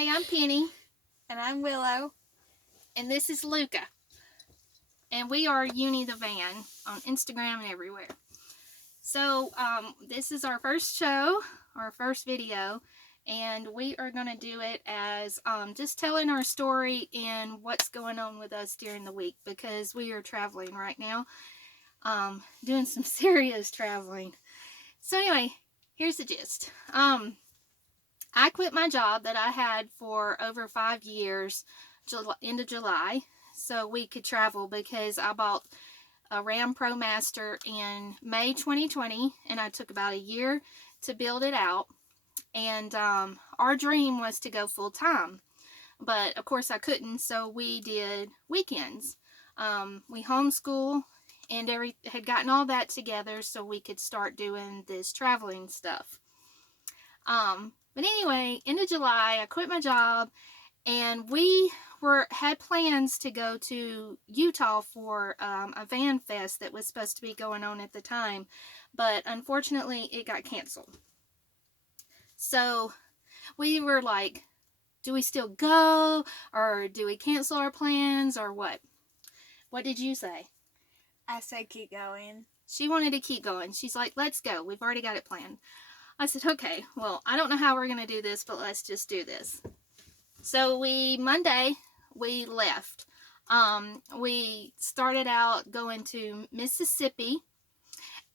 Hi, I'm Penny. And I'm Willow. And this is Luca. And we are Uni the Van on Instagram and everywhere. So, this is our first show, our first video. And we are going to do it as just telling our story and what's going on with us during the week. Because we are traveling right now. Doing some serious traveling. So anyway, here's the gist. I quit my job that I had for over 5 years, end of July, so we could travel because I bought a Ram ProMaster in May 2020, and I took about a year to build it out. And our dream was to go full time, but of course I couldn't, so we did weekends. We homeschool and had gotten all that together so we could start doing this traveling stuff. But anyway, end of July, I quit my job, and we had plans to go to Utah for a van fest that was supposed to be going on at the time, but unfortunately it got canceled. So we were like, do we still go, or do we cancel our plans, or what? What did you say? I said keep going. She wanted to keep going. She's like, let's go. We've already got it planned. I said, okay, well, I don't know how we're going to do this, but let's just do this. So Monday, we left. We started out going to Mississippi,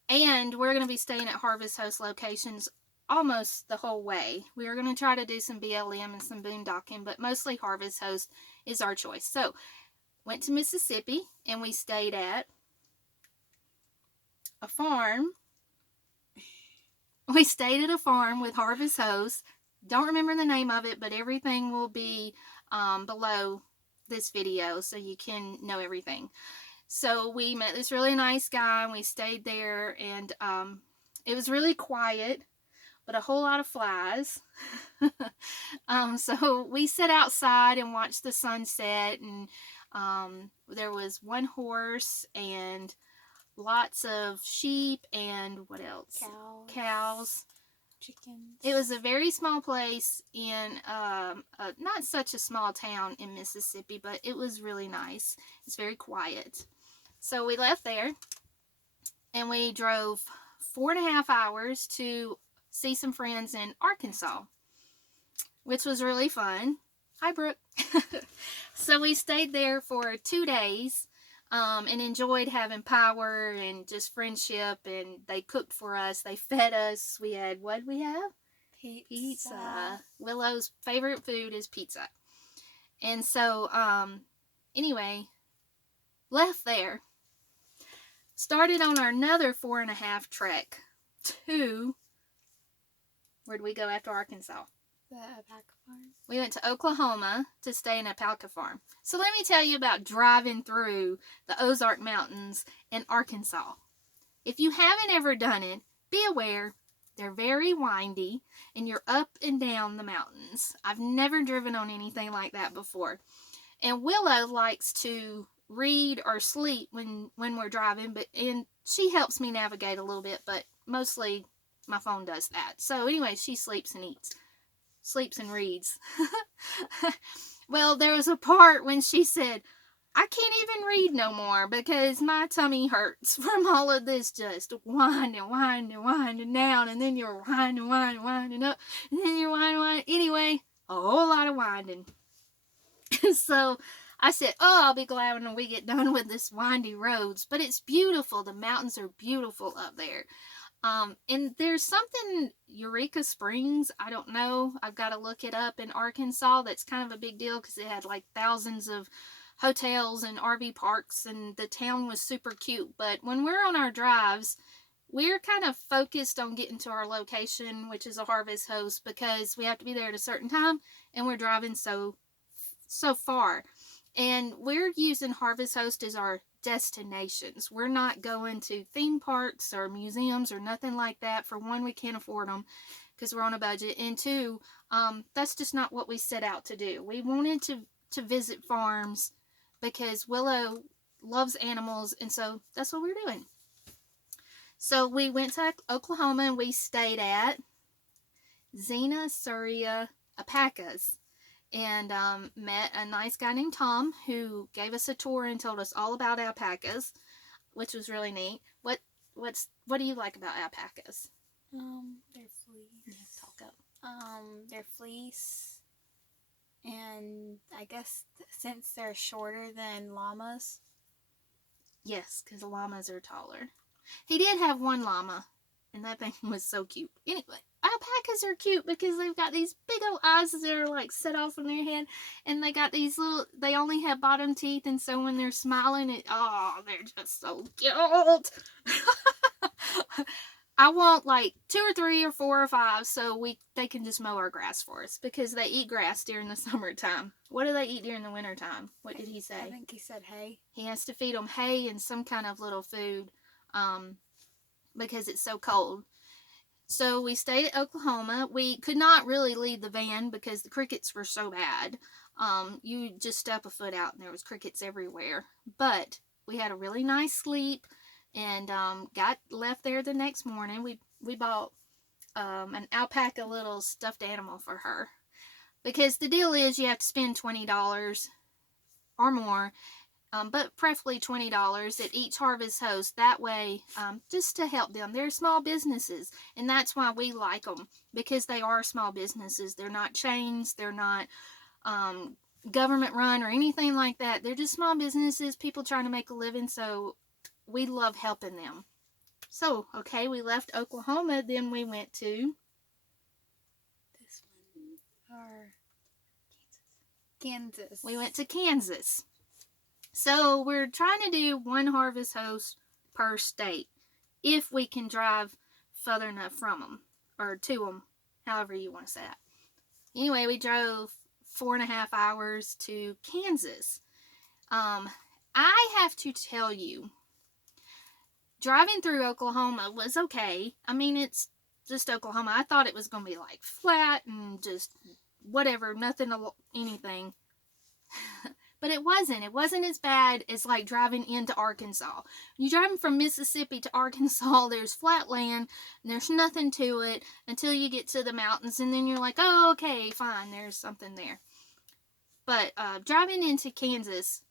and we're going to be staying at Harvest Host locations almost the whole way. We are going to try to do some BLM and some boondocking, but mostly Harvest Host is our choice. So, went to Mississippi, and we stayed at a farm. We stayed at a farm with Harvest Host. Don't remember the name of it, but everything will be below this video so you can know everything. So we met this really nice guy, and we stayed there, and it was really quiet, but a whole lot of flies. So we sat outside and watched the sunset, and there was one horse and lots of sheep and what else? Cows. Chickens. It was a very small place in not such a small town in Mississippi, but it was really nice. It's very quiet. So we left there, and we drove 4.5 hours to see some friends in Arkansas, which was really fun. Hi, Brooke. So we stayed there for 2 days. And enjoyed having power and just friendship, and they cooked for us. They fed us. We had, what did we have? Pizza. Willow's favorite food is pizza. And so, anyway, left there. Started on our another 4.5 trek to, where did we go after Arkansas? The Alpaca Farm. We went to Oklahoma to stay in Alpaca Farm. So let me tell you about driving through the Ozark Mountains in Arkansas. If you haven't ever done it, be aware they're very windy, and you're up and down the mountains. I've never driven on anything like that before. And Willow likes to read or sleep when we're driving, and she helps me navigate a little bit, but mostly my phone does that. So anyway, she sleeps and eats. Sleeps and reads. Well, there was a part when she said, I can't even read no more because my tummy hurts from all of this just winding down, and then you're winding up, and then you're winding. Anyway, a whole lot of winding. So I said, oh, I'll be glad when we get done with this windy roads. But it's beautiful. The mountains are beautiful up there. And there's something, Eureka Springs, I don't know, I've got to look it up, in Arkansas, that's kind of a big deal because it had like thousands of hotels and RV parks, and the town was super cute. But when we're on our drives, we're kind of focused on getting to our location, which is a Harvest Host, because we have to be there at a certain time, and we're driving so far. And we're using Harvest Host as our destinations. We're not going to theme parks or museums or nothing like that. For one, we can't afford them because we're on a budget, and two, that's just not what we set out to do. We wanted to visit farms because Willow loves animals, and so that's what we're doing. So we went to Oklahoma, and we stayed at Zena, Suri, Alpacas. and met a nice guy named Tom who gave us a tour and told us all about alpacas, which was really neat. What do you like about alpacas? Their fleece. Yeah, talk up. Their fleece, and I guess since they're shorter than llamas. Yes, because llamas are taller. He did have one llama, and that thing was so cute. Anyway, alpacas are cute because they've got these big old eyes that are like set off on their head, and they got these little, they only have bottom teeth, and so when they're smiling, they're just so cute. I want like 2 or 3 or 4 or 5 so they can just mow our grass for us because they eat grass during the summertime. What do they eat during the wintertime? What did he say? I think he said hay. He has to feed them hay and some kind of little food because it's so cold. So we stayed at Oklahoma. We could not really leave the van because the crickets were so bad. You just step a foot out and there was crickets everywhere. But we had a really nice sleep and got left there the next morning. We bought an alpaca little stuffed animal for her. Because the deal is you have to spend $20 or more, but preferably $20 at each harvest host. That way, just to help them. They're small businesses, and that's why we like them, because they are small businesses. They're not chains. They're not government run or anything like that. They're just small businesses, people trying to make a living, so we love helping them. So, okay, we left Oklahoma, then we went to this one, or Kansas. We went to Kansas. So we're trying to do one harvest host per state, if we can drive further enough from them, or to them, however you want to say that. Anyway, we drove 4.5 hours to Kansas. I have to tell you, driving through Oklahoma was okay. I mean, it's just Oklahoma. I thought it was going to be like flat and just whatever, nothing, anything. But it wasn't. It wasn't as bad as like driving into Arkansas. When you're driving from Mississippi to Arkansas, there's flat land and there's nothing to it until you get to the mountains, and then you're like, oh, okay, fine, there's something there. But driving into Kansas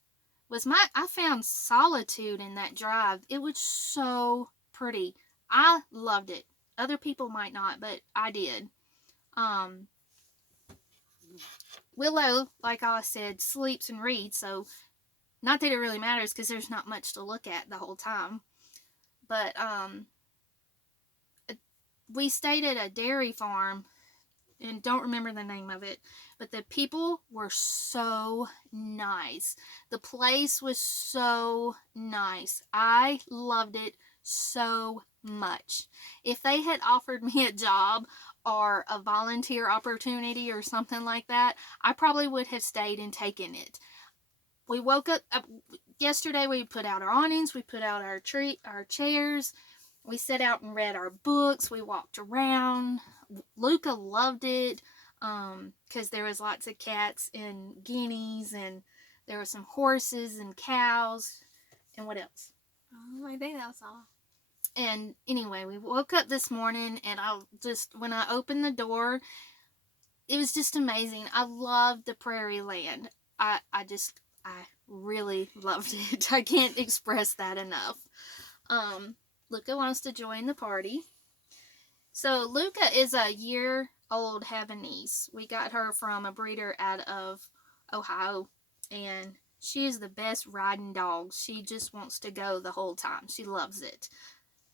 I found solitude in that drive. It was so pretty. I loved it. Other people might not, but I did. Willow, like I said, sleeps and reads, so not that it really matters because there's not much to look at the whole time. But we stayed at a dairy farm and don't remember the name of it, but the people were so nice. The place was so nice. I loved it so much. If they had offered me a job or a volunteer opportunity or something like that, I probably would have stayed and taken it. We woke up yesterday. We put out our awnings, we put out our chairs, we sat out and read our books, we walked around. Luca loved it because there was lots of cats and guineas, and there were some horses and cows, and what else? I think that's all. And anyway, we woke up this morning, and when I opened the door, it was just amazing. I loved the prairie land. I really loved it. I can't express that enough. Luca wants to join the party. So Luca is a year-old Havanese. We got her from a breeder out of Ohio, and she is the best riding dog. She just wants to go the whole time. She loves it.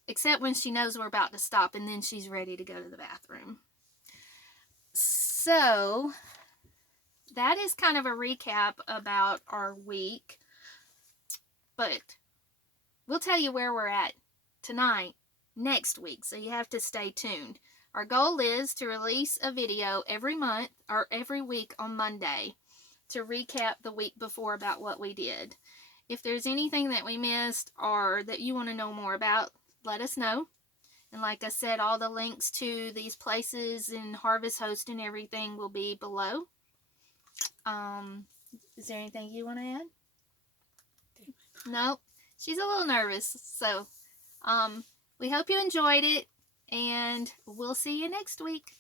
Except when she knows we're about to stop, and then she's ready to go to the bathroom. So, that is kind of a recap about our week. But, we'll tell you where we're at tonight, next week, so you have to stay tuned. Our goal is to release a video every month, or every week on Monday, to recap the week before about what we did. If there's anything that we missed, or that you want to know more about, let us know. And like I said, all the links to these places and Harvest Host and everything will be below. Is there anything you want to add? No? She's a little nervous. So, we hope you enjoyed it, and we'll see you next week.